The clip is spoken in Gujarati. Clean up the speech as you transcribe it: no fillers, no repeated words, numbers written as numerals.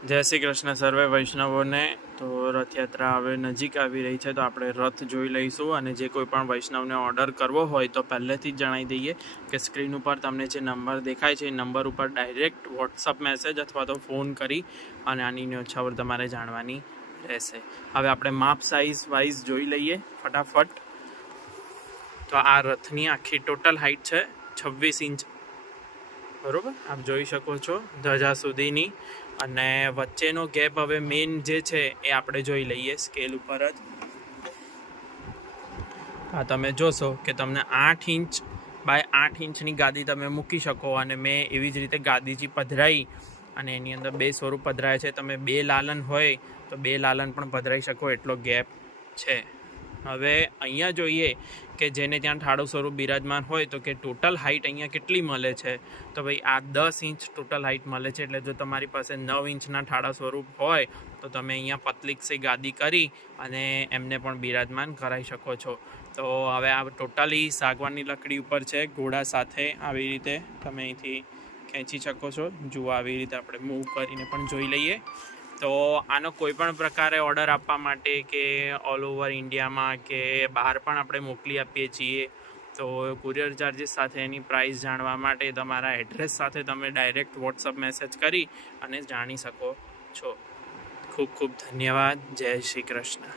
જય શ્રી કૃષ્ણ સર્વે વૈષ્ણવોને। તો રથયાત્રા હવે નજીક આવી રહી છે, તો આપણે રથ જોઈ લઈશું। અને જે કોઈ પણ વૈષ્ણવને ઓર્ડર કરવો હોય તો પહેલેથી જ જણાવી દઈએ કે સ્ક્રીન ઉપર તમને જે નંબર દેખાય છે એ નંબર ઉપર ડાયરેક્ટ વોટ્સઅપ મેસેજ અથવા તો ફોન કરી અને આની ન્યોછાવર તમારે જાણવાની રહેશે। હવે આપણે માપ સાઇઝ વાઇઝ જોઈ લઈએ ફટાફટ। તો આ રથની આખી ટોટલ હાઇટ છે 26 ઇંચ, બરોબર, આપ જોઈ શકો છો ધજા સુધીની। અને વચ્ચેનો ગેપ હવે મેઇન જે છે એ આપણે જોઈ લઈએ સ્કેલ ઉપર જ। આ તમે જોશો કે તમને 8 ઇંચ બાય 8 ઇંચની ગાદી તમે મૂકી શકો। અને મેં એવી જ રીતે ગાદીજી પધરાઈ અને એની અંદર 2 સ્વરૂપ પધરાય છે। તમે 2 લાલન હોય તો 2 લાલન પણ પધરાઈ શકો, એટલો ગેપ છે। હવે અહીંયા જોઈએ કે જેને ત્યાં ઠાડો સ્વરૂપ બિરાજમાન હોય તો કે ટોટલ હાઇટ અહીંયા કેટલી મળે છે। તો ભાઈ આ 10 ઇંચ ટોટલ હાઇટ મળે છે। એટલે જો તમારી પાસે 9 ઇંચના ઠાડા સ્વરૂપ હોય તો તમે અહીંયા પતલીક્ષી ગાદી કરી અને એમને પણ બિરાજમાન કરાવી શકો છો। તો હવે આ ટોટલી સાગવાનની લકડી ઉપર છે, ઘોડા સાથે આવી રીતે તમે અહીંથી ખેંચી શકો છો। જુઓ આવી રીતે આપણે મૂવ કરીને પણ જોઈ લઈએ। તો આનો કોઈ પણ પ્રકારે ઓર્ડર આપવા માટે કે ઓલ ઓવર ઇન્ડિયામાં કે બહાર પણ આપણે મોકલી આપીએ છીએ। તો કુરિયર ચાર્જીસ સાથે એની પ્રાઇસ જાણવા માટે તમારા એડ્રેસ સાથે તમે ડાયરેક્ટ વોટ્સઅપ મેસેજ કરી અને જાણી શકો છો। ખૂબ ખૂબ ધન્યવાદ। જય શ્રી કૃષ્ણ।